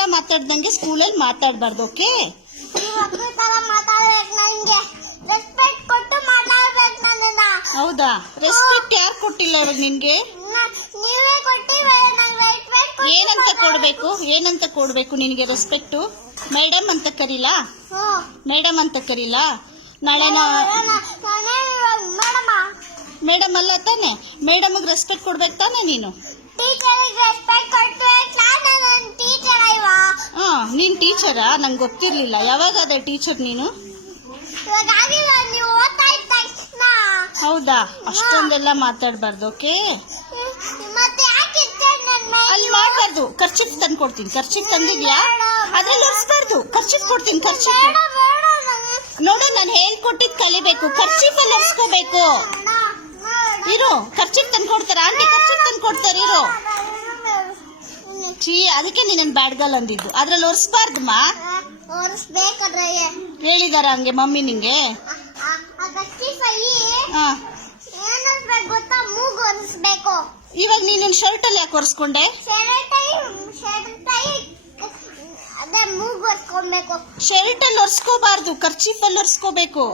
ಇಷ್ಟೊಂದೆಲ್ಲ ಮಾತಾಡ್ದಂಗೆ ಸ್ಕೂಲಲ್ಲಿ ಮಾತಾಡಬಾರ್ದು. ಓಕೆ? ಹೌದಾ? ರೆಸ್ಪೆಕ್ಟ್ ಯಾರು ಕೊಟ್ಟಿಲ್ಲ ಇವಾಗ ನಿನ್ಗೆ? ಏನಂತ ಕೊಡ್ಬೇಕು ನಿನಗೆ ರೆಸ್ಪೆಕ್ಟು? ಮೇಡಮ್ ಅಂತ ಕರೀಲಾ? ಮೇಡಮ್ ಅಂತ ಕರೀಲಾ? ನಾಳೆ ಮೇಡಮ್ ಅಲ್ಲ ತಾನೆ? ಮೇಡಮ್ಗೆ ರೆಸ್ಪೆಕ್ಟ್ ಕೊಡ್ಬೇಕು ತಾನೆ ನೀನು? ನೀನ್ ಟೀಚರಾ? ನಂಗೆ ಗೊತ್ತಿರ್ಲಿಲ್ಲ. ಯಾವಾಗಾದ್ರೆ ಟೀಚರ್ ನೀನು? ಹೌದಾ? ಅಷ್ಟೊಂದೆಲ್ಲ ಮಾತಾಡಬಾರ್ದು. ಓಕೆ? ಅಲ್ಲಿ ಮಾಡಬಾರ್ದು. ಖರ್ಚಿಪ್ ತಂದು ಕೊಡ್ತೀನಿ. ಖರ್ಚಿಪ್ ತಂದಿದ್ಯಾ? ಅದ್ರಲ್ಲಿ ಒರೆಸ್ಬಾರ್ದು. ಖರ್ಚಿಪ್ ಕೊಡ್ತೀನಿ. ಖರ್ಚಿಪ್ ನೋಡು, ನಾನು ಹೇಳ್ಕೊಟ್ಟಿದ್ ಕಲಿಬೇಕು. ಖರ್ಚಿಪಲ್ಲಿ ಒರೆಸ್ಕೋಬೇಕು. ಇರು, ಖರ್ಚಿಪ್ ತಂದು ಕೊಡ್ತಾರ. ಆಂಟಿ ಖರ್ಚಿಪ್ ತಂದು ಕೊಡ್ತಾರೆ. ಇರು. ಅದಕ್ಕೆ ನೀನು ಬ್ಯಾಡ್ಗಲ್ ಅಂದಿದ್ದು. ಅದ್ರಲ್ಲಿ ಒರೆಸ್ಬಾರ್ದಮ್ಮ. ಹೇಳಿದಾರ ಹಂಗೆ ಮಮ್ಮಿ ನಿಂಗೆ? ಇವಾಗ ನೀನು ಶರ್ಟ್ ಅಲ್ಲಿ ಯಾಕೆ ಒರೆಸ್ಕೊಂಡೆ? ಶರ್ಟ್ ಅಲ್ಲಿ ಒರೆಸ್ಕೋಬಾರ್ದು. ಖರ್ಚಿಪ್ ಅಲ್ಲಿ ಒರೆಸ್ಕೋಬೇಕು.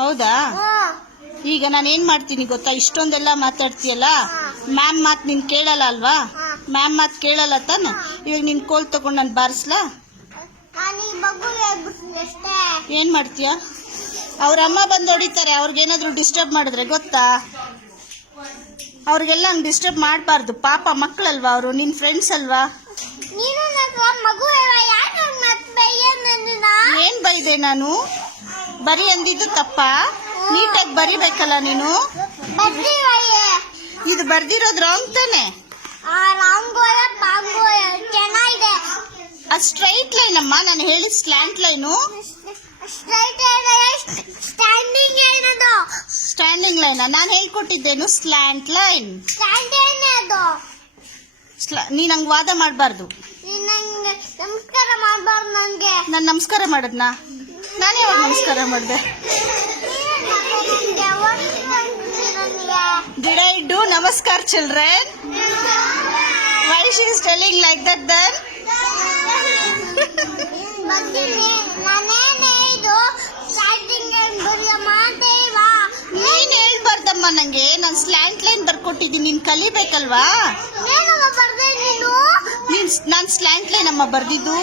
ಹೌದಾ? ಈಗ ನಾನು ಏನ್ ಮಾಡ್ತೀನಿ ಗೊತ್ತಾ? ಇಷ್ಟೊಂದೆಲ್ಲ ಮಾತಾಡ್ತೀಯಲ್ಲ, ಮ್ಯಾಮ್ ಮಾತು ನೀನ್ ಕೇಳಲ್ಲ ಅಲ್ವಾ? ಮ್ಯಾಮ್ ಮಾತು ಕೇಳಲ್ಲ ತಾನೆ? ಇವಾಗ ನಿನ್ ಕೋಲ್ ತಗೊಂಡು ನಾನು ಬಾರಿಸ್ಲಾ? ಏನ್ ಮಾಡ್ತೀಯ? ಅವ್ರ ಅಮ್ಮ ಬಂದು ಹೊಡಿತಾರೆ. ಅವ್ರಿಗೇನಾದ್ರು ಡಿಸ್ಟರ್ಬ್ ಮಾಡಿದ್ರೆ ಗೊತ್ತಾ? ಅವ್ರಿಗೆಲ್ಲ ಹಂಗೆ ಡಿಸ್ಟರ್ಬ್ ಮಾಡಬಾರ್ದು. ಪಾಪ ಮಕ್ಕಳಲ್ವಾ ಅವರು? ನಿನ್ ಫ್ರೆಂಡ್ಸ್ ಅಲ್ವಾ? ಏನ್ ಬೈದೆ ನಾನು? ಬರಿ ಅಂದಿದ್ದು ತಪ್ಪಾ? ನೀಟಾಗಿ ಬರಿಬೇಕಲ್ಲ ನೀನು. ಇದು ಬರ್ದಿರೋದು ರಾಂಗ್ ತಾನೆ? ಅದು ಸ್ಟ್ರೈಟ್ ಲೈನ್ ಅಮ್ಮ. ನಾನು ಹೇಳಿದ ಸ್ಲ್ಯಾಂಟ್ ಲೈನು. ಸ್ಟ್ಯಾಂಡಿಂಗ್ ಲೈನ್ ನಾನು ಹೇಳ್ಕೊಟ್ಟಿದ್ದೇನು? Slant line. ನೀನ್ ಹಂಗ್ ವಾದ ಮಾಡಬಾರ್ದು. ನಾನು ನಮಸ್ಕಾರ ಮಾಡದ್ನಾ? ನಾನು ಯಾವಾಗ ನಮಸ್ಕಾರ ಮಾಡಿದೆ? Did I do namaskar children? Why she is telling like that then? ನೀನ್ ಹೇಳ್ಬಾರ್ದಮ್ಮ ನಂಗೆ. ನಾನು ಸ್ಲ್ಯಾಂಟ್ ಲೈನ್ ಬರ್ಕೊಟ್ಟಿದ್ದೀನಿ. ನೀನ್ ಕಲಿಬೇಕಲ್ವಾ? ನಾನು ಸ್ಲ್ಯಾಂಟ್ ಲೈನ್ ಅಮ್ಮ ಬರ್ದಿದ್ದು.